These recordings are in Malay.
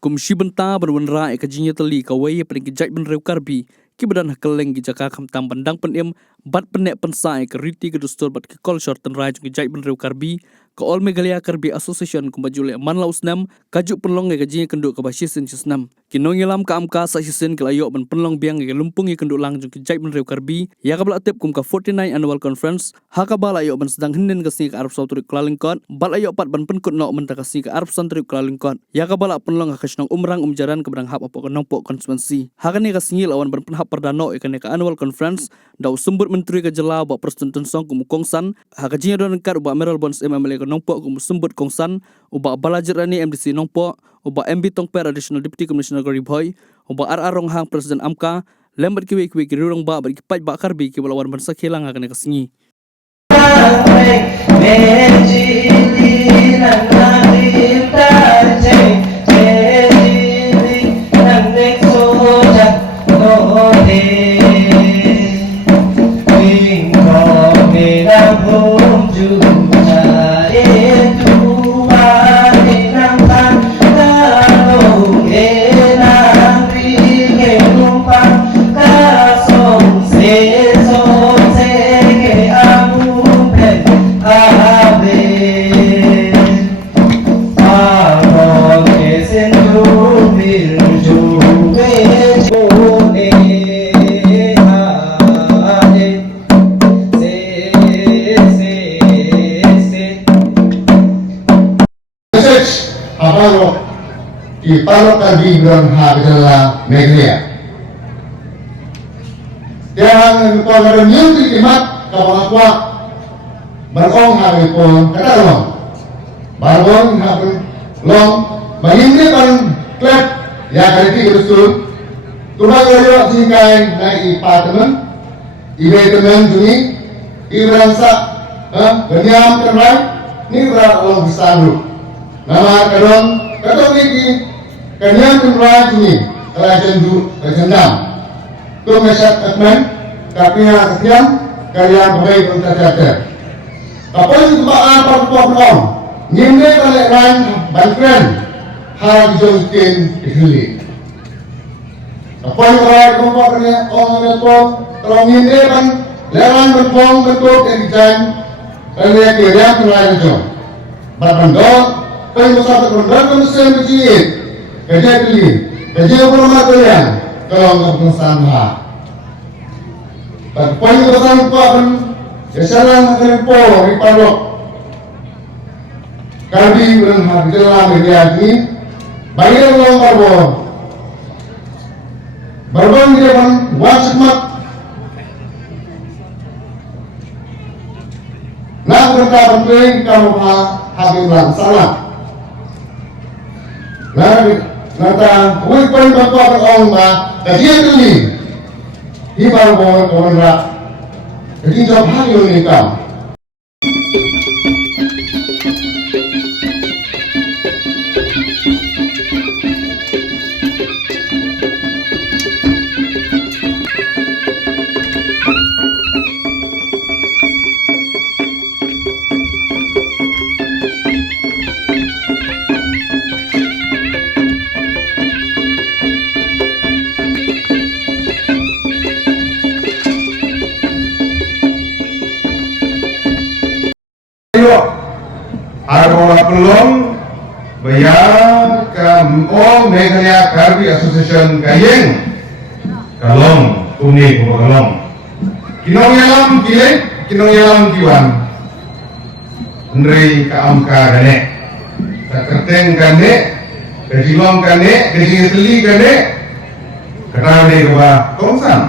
Kumshi benta berwenra ekajinya teli kawai pening kejai ben reu karbi kibadan hakeleng gijaka kamtam bandang penem bat penek pensa keriti kedustur bat kekol shorten rai jung kejai ben reu karbi ke All Megalia Karbi Association kumbajule man lausnam kajuk penlong ekajinya kenduk ke basisin sisnam kinong yelam ka amka sa sisin kelayok ben penlong biang ke lumpung kenduk lang jung kejai ben reu karbi ya kabla tip kum ka 49 annual conference hakabal ayok ben sedang hinden kesni ke Arab Saudi kelalingkot bal ayok pat ben penkut nok men kasni ke Arab Saudi kelalingkot ya kabala penlong kasnong umrang umjaran ke berang hap apok nongpok konsumensi hakane kasngil awan ben penhap perdano ikane ke annual conference dau sumbut menteri ke jela ba presiden tensong kum kongsan hakajinya don kar ba Meral Bonds MML ke nongpok kum sumbut kongsan uba balajerani MDC nongpok uba MB Tongper additional deputy commissioner Gariboy uba RR Ronghang presiden AMKA lembat kiwi kirurong ba berkipat ba karbi ke balawan ban sakhilang hakane kasngi Ipalok Karbi Berang Habisala Meglia. Yang kalau nyung di kimat kalau apa berong hari pun kata long, barong hari long, begini kan klep ya kali itu betul. Tumbang yo singkai naik apartemen, ibe temen juni, ibrangsa, berniam terbaik, ni berong besar. Nama kadang kadang lagi. Kanyang kunwaj ni kalajan du kajandam tu mesat atman kapia kakyam kalian bagai kontak kapal ba apa problem nimne kale ran bankren hal jongkin dihili kapal rai kompak ni orang itu kalau nimne ban leran berpong bentuk desain kalian kiriam kalian jong barangdo pengusaha berondong mesin kecil kerja pilih, kerja rumah kalian, kalau nggak pengusahaan hak. Tapi poin besar pun, kesalan dengan pol di palok. Karbi belum habis dalam media ini, bayar uang barbon. Barbon dia pun wasmat. Nak berkata penting kamu habis dalam salah. Nata ui pun bantuan orang ba kajian tuli hibar bon orang jadi job hari ini kam pelong bayar ke All Megalia Karbi Association kayeng kalong tuni ko kalong kinong yalam kiwan ndri ka amka gane kakerteng gane kajilong gane kajingitli gane katane ko ba tongsan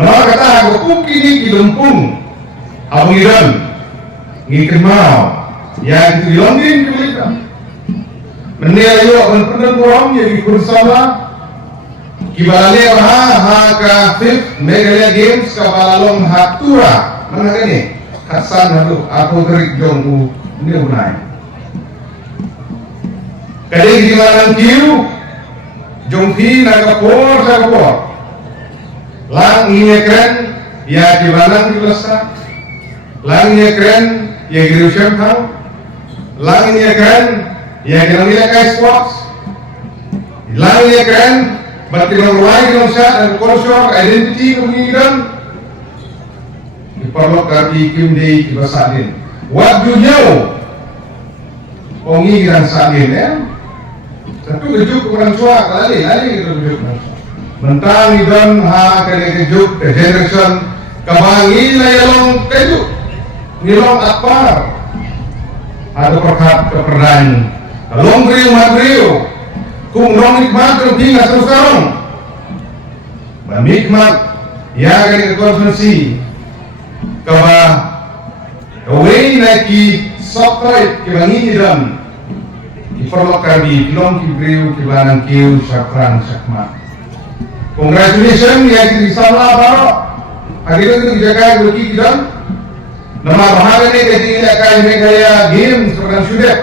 no kata ko kukini kilumpung abungiran ngikemau yang dilongin kita menilai benar kurang jadi bersama kibale ha ka 5th Megalia Games ka balalong hatura mana kani Hasan halu aku terik jongku ini unai kali di malang kiu jongki nakapor sakapor lang ini keren ya di malang di besar lang ini keren ya girusyam hal lang ini keren ya kita lihat sports Ilangnya kan, berarti mengulangi dosa dan culture identity kemungkinan diperlukan ikim di kibasadin. What do you know? Pengiran sadin ya. Tentu kejuk kurang suak lali gitu kejuk. Mentang idon ha kene kejuk ke generation kabangi layalong kejuk. Nilong akbar. Ada perkat keperdayan. Long beriu madriu. Kung rong nikmat terpingas terus karong. Nikmat ya kene konsensi. Kaba away naiki subscribe kibangi idam diperlukan di kilong kibriu kibanang kiu syakran syakmat. Congratulations ya kita salah baro. Akhirnya kita jaga bagi idam. Nama bahagia ni kita akan megaya game sekarang sudah.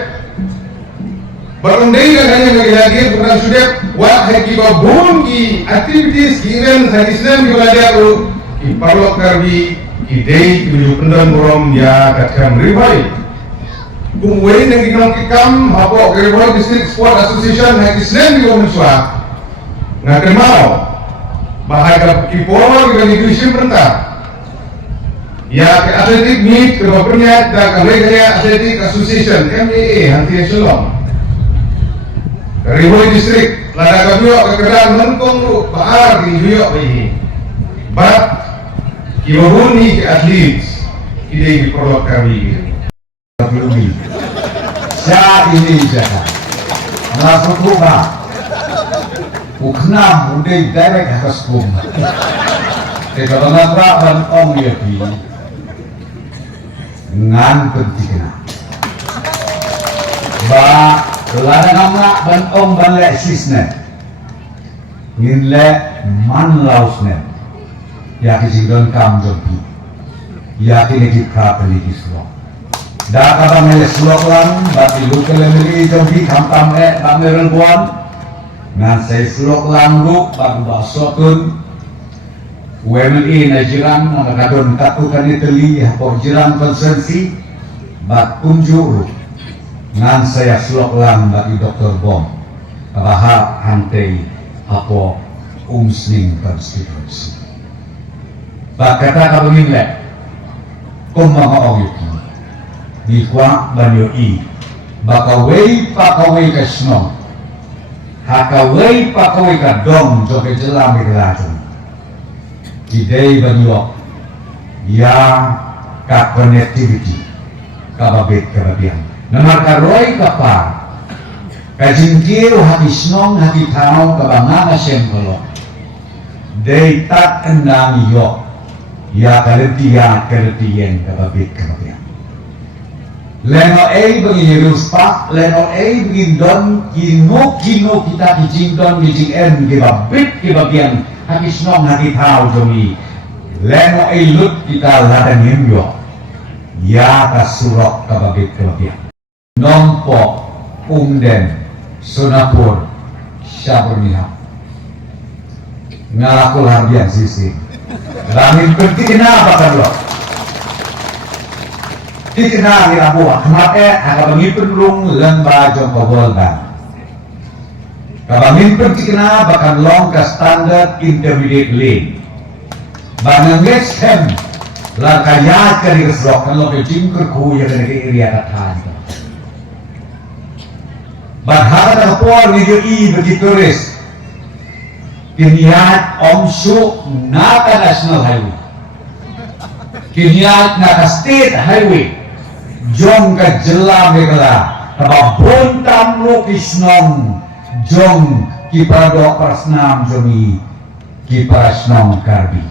Barangdai dan hanya megaya game sekarang sudah. Wah hakiba bungi activities event hadisnya belajar diperlukan di idei tujuh pendan borom ya kacam ribai. Kumway yang ginong kikam hapo Ribai District Sport Association yang isnem di Indonesia ngakan mau bahaya kipor di negeri perintah. Ya ke atletik meet ke bapaknya dan Amerika Athletic Association MAA hanti Shalom. Ribai District lada kami ke kedai mentong lu bahar di Juyok ini. But Kiwahuni ke atlet idei diperlukan kami. Siapa ini jaga? Masuk rumah. Ukna muda direct atas rumah. Kalau nak ban ong dia pi, ngan pentingna. Ba ladang nama ban ong ban lek sisne. Ngin lek man lausne. Ya kisindon kam jopi. Ya kini kita beli kislo. Dah kata meles sloklan, bagi luka lemari jopi kamtam kameran buan. Ngan saya sloklan lu bagi basotun. WMLI najiran nakadon katukan itali hapor jiran konsensi bak punjuru. Ngan saya sloklan bagi Dr. Bom. Kabahar hantai hapo umsning konstitusi. Bak kata kabungin lek. Kumbang ong yuki. Di kwa banyo i bakaway pakaway ka snow hakaway pakaway ka dom joke jelam ikelajon today banyo ya ka connectivity kababit kababian namar karoy ka kajingkir hati snow hati tao kabanganga siyempolo day tat endang yo ya kalentiyan kababit kababian Leno A begini ruspak, leno A begini don, kino kita kijing don, kijing N, kibabit kibagian, hakis nong hati tahu jomi. Leno A lut kita ladan himyo, ya kasurok kababit kibagian. Nompo, umden, sunapur, syaburnihap. Ngalakul harbian sisi. Langit penting apa kan lo? Dikenal di Labuan, kemarin agak mengipun rung lembah jongkol dan kalau dikenal bahkan long ke standar intermediate lane bangang ngesem langkahnya ke diresrokan lo ke jingkerku yang dari area katan bahkan ada por video i bagi turis kiniat omsu naka national highway kiniat naka state highway jong ka jela megala taba bontam lo kisnong jong kiparado prasnam jomi kiparasnong karbi